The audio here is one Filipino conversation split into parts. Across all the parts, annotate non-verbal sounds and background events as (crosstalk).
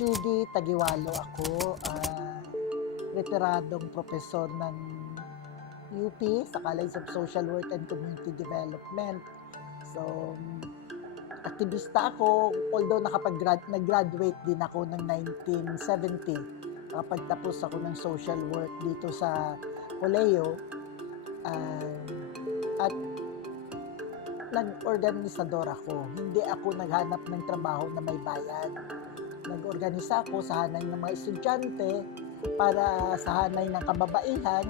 Judy Tagiwalo ako, uh, retiradong profesor ng UP sa College of Social Work and Community Development. So, aktivista ako, although nakapag nag-graduate din ako ng 1970. Nakapagtapos ako ng social work dito sa Oleo. Uh, at nag-organisador ako. Hindi ako naghanap ng trabaho na may bayad Nag-organisa ako sa hanay ng mga estudyante para sa hanay ng kababaihan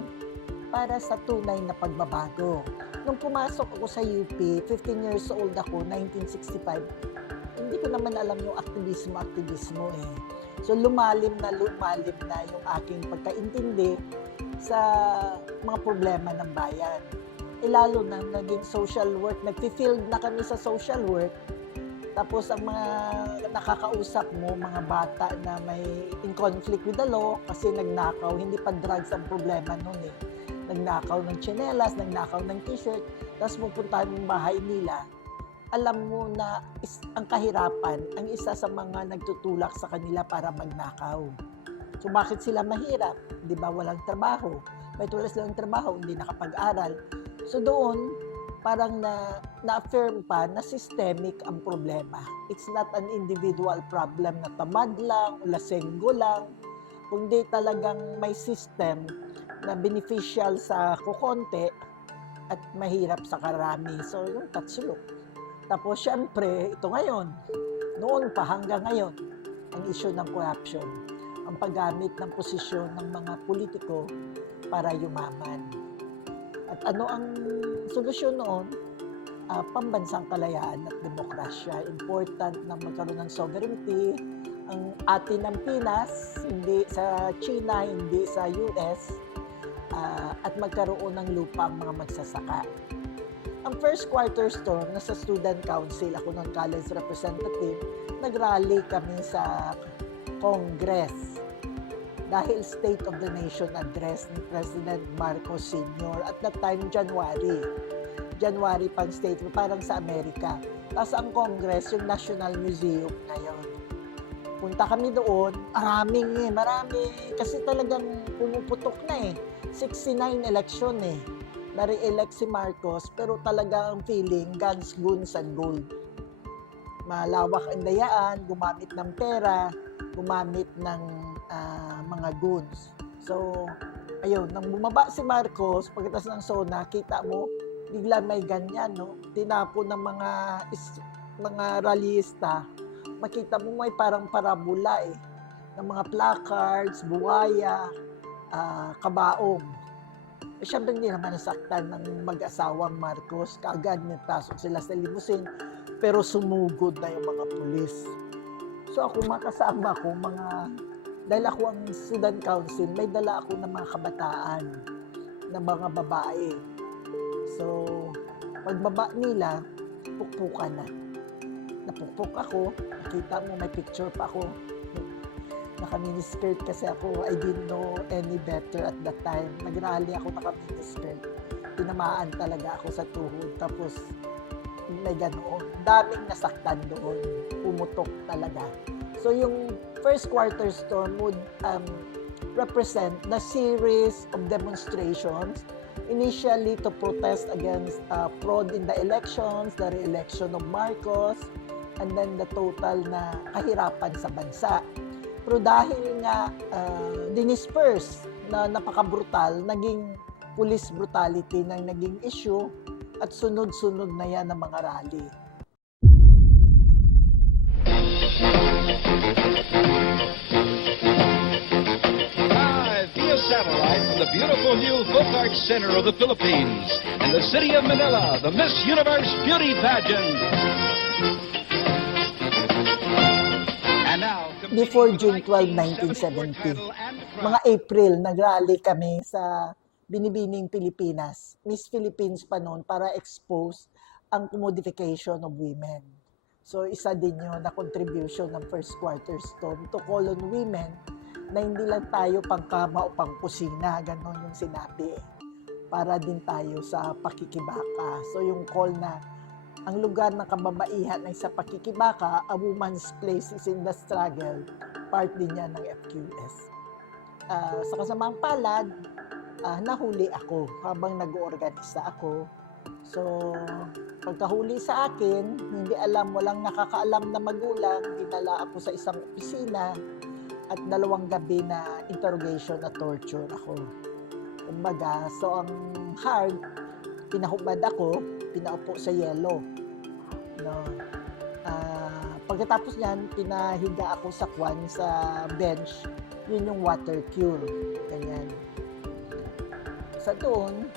para sa tunay na pagbabago. Nung pumasok ako sa UP, 15 years old ako, 1965, hindi ko naman alam yung aktivismo-aktivismo eh. So lumalim na lumalim na yung aking pagkaintindi sa mga problema ng bayan. E lalo na naging social work, nag-field na kami sa social work, tapos ang mga nakakausap mo, mga bata na may in conflict with the law kasi nagnakaw, hindi pa drugs ang problema noon eh. Nagnakaw ng tsinelas, nagnakaw ng t-shirt, tapos pupuntahan yung bahay nila, alam mo na is, ang kahirapan ang isa sa mga nagtutulak sa kanila para magnakaw. So bakit sila mahirap? Di ba walang trabaho? May tulad silang trabaho, hindi nakapag-aral. So doon, parang na, na-affirm pa na systemic ang problema. It's not an individual problem na tamad lang, lasenggo lang, kundi talagang may system na beneficial sa kukonte at mahirap sa karami. So, yung tatlo. Tapos, syempre, ito ngayon, noon pa hanggang ngayon, ang issue ng corruption, ang paggamit ng posisyon ng mga politiko para yumaman. At ano ang solusyon noon? Uh, pambansang kalayaan at demokrasya. Important na magkaroon ng sovereignty. Ang atin ng Pinas, hindi sa China, hindi sa US, uh, at magkaroon ng lupa ang mga magsasaka. Ang first quarter storm, nasa student council, ako ng college representative, nagrally kami sa Congress dahil State of the Nation address ni President Marcos Sr. at that time January. January pang state, parang sa Amerika. Tapos ang Congress, yung National Museum ngayon. Punta kami doon, maraming eh, marami. Kasi talagang pumuputok na eh. 69 election eh. Nare-elect si Marcos, pero talagang feeling, guns, guns, and gold. Malawak ang dayaan, gumamit ng pera, gumamit ng mga goons. So, ayun, nang bumaba si Marcos, pagkatapos ng SONA, kita mo, bigla may ganyan, no? Tinapo ng mga is, mga rallyista, makita mo may parang parabola eh, ng mga placards, buwaya, uh, kabaong. Eh, syempre hindi naman nasaktan ng mag-asawang Marcos. Kaagad nagpasok sila sa limusin, pero sumugod na yung mga pulis. So ako makasama ko mga dahil ako ang student council, may dala ako ng mga kabataan ng mga babae. So, pagbaba nila, pukpukan na. Napukpok ako, nakita mo may picture pa ako. Naka-miniskirt kasi ako, I didn't know any better at that time. Nagrally ako naka-miniskirt. Tinamaan talaga ako sa tuhod. Tapos, may ganoon. Daming nasaktan doon. Pumutok talaga. So, yung first quarter storm would um, represent the series of demonstrations initially to protest against uh, fraud in the elections, the re-election of Marcos, and then the total na kahirapan sa bansa. Pero dahil nga uh, dinisperse na napaka-brutal, naging police brutality na naging issue at sunod-sunod na yan ng mga rally. Satellite from the beautiful new Folk Center of the Philippines in the city of Manila, the Miss Universe Beauty Pageant. And now, Before June 12, 1970, mga April, nag-rally kami sa Binibining Pilipinas, Miss Philippines pa noon, para expose ang commodification of women. So, isa din yun na contribution ng first quarter storm to call on women na hindi lang tayo pangkama o pangkusina, ganon yung sinabi. Para din tayo sa pakikibaka. So, yung call na ang lugar ng kababaihan ay sa pakikibaka, a woman's place is in the struggle, part din yan ng FQS. ah, sa kasamang palad, ah, nahuli ako habang nag-oorganisa ako. So, pagkahuli sa akin, hindi alam, walang nakakaalam na magulang, dinala ako sa isang opisina at dalawang gabi na interrogation na torture ako. Kumbaga, so ang hard, pinahubad ako, pinaupo sa yelo. No. Ah, pagkatapos niyan, pinahiga ako sa kwan sa bench. Yun yung water cure. Ganyan. Sa doon,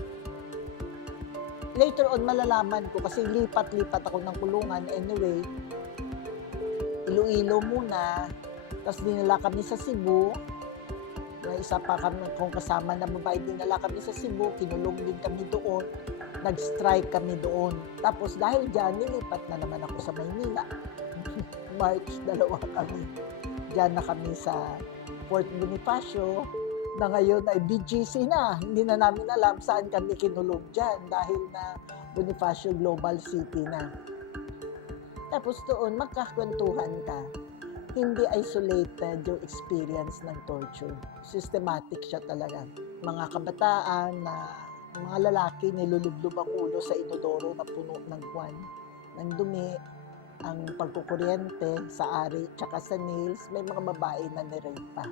later on malalaman ko kasi lipat-lipat ako ng kulungan anyway. Iloilo muna, tapos dinala kami sa Cebu. May isa pa kami kung kasama na babae, dinala kami sa Cebu, kinulong din kami doon. Nag-strike kami doon. Tapos dahil dyan, nilipat na naman ako sa Maynila. (laughs) March, dalawa kami. Diyan na kami sa Fort Bonifacio na ngayon ay BGC na. Hindi na namin alam saan kami kinulong dyan dahil na Bonifacio Global City na. Tapos doon, magkakwentuhan ka. Hindi isolated yung experience ng torture. Systematic siya talaga. Mga kabataan na mga lalaki nilulublob ang ulo sa inodoro na puno ng kwan, ng dumi, ang pagkukuryente sa ari tsaka sa nails, may mga babae na nirape.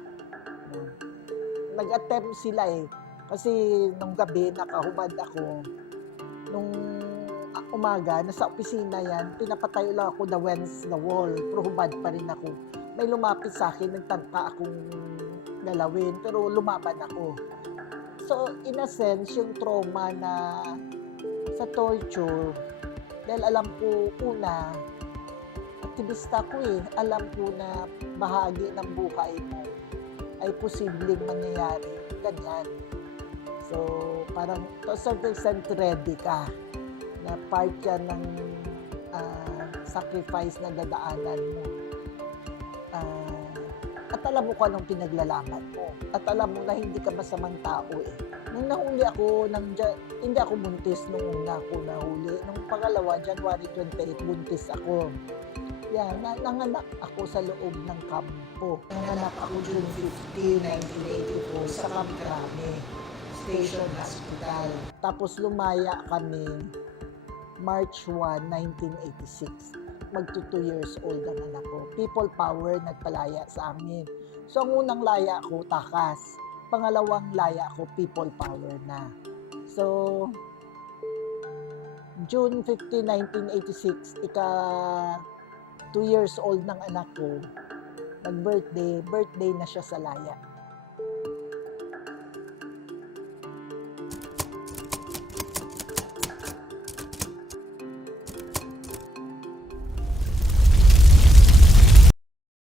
No. Nag-attempt sila eh. Kasi nung gabi, nakahubad ako. Nung umaga, nasa opisina yan, pinapatayo lang ako the wens the wall. Pero hubad pa rin ako. May lumapit sa akin, nagtangka akong galawin, pero lumaban ako. So, in a sense, yung trauma na sa torture, dahil alam ko, una, aktivista ko eh, alam ko na bahagi ng buhay mo ay posibleng mangyayari ganyan. So, parang to a certain extent ready ka na part yan ng ah, sacrifice na dadaanan mo. Ah, at alam mo kung anong pinaglalaban mo. At alam mo na hindi ka masamang tao eh. Nung nahuli ako, nang, hindi ako buntis nung una ako nahuli. Nung pangalawa, January 28, buntis ako. Yan, na, nanganak ako sa loob ng kampo. Nanganak ako June 15, 1982 sa Camp Crame, Station Hospital. Tapos lumaya kami March 1, 1986. Magto 2 years old ang anak ko. People power nagpalaya sa amin. So ang unang laya ko, takas. Pangalawang laya ko, people power na. So, June 15, 1986, ika 2 years old ng anak ko, nag-birthday, birthday na siya sa laya.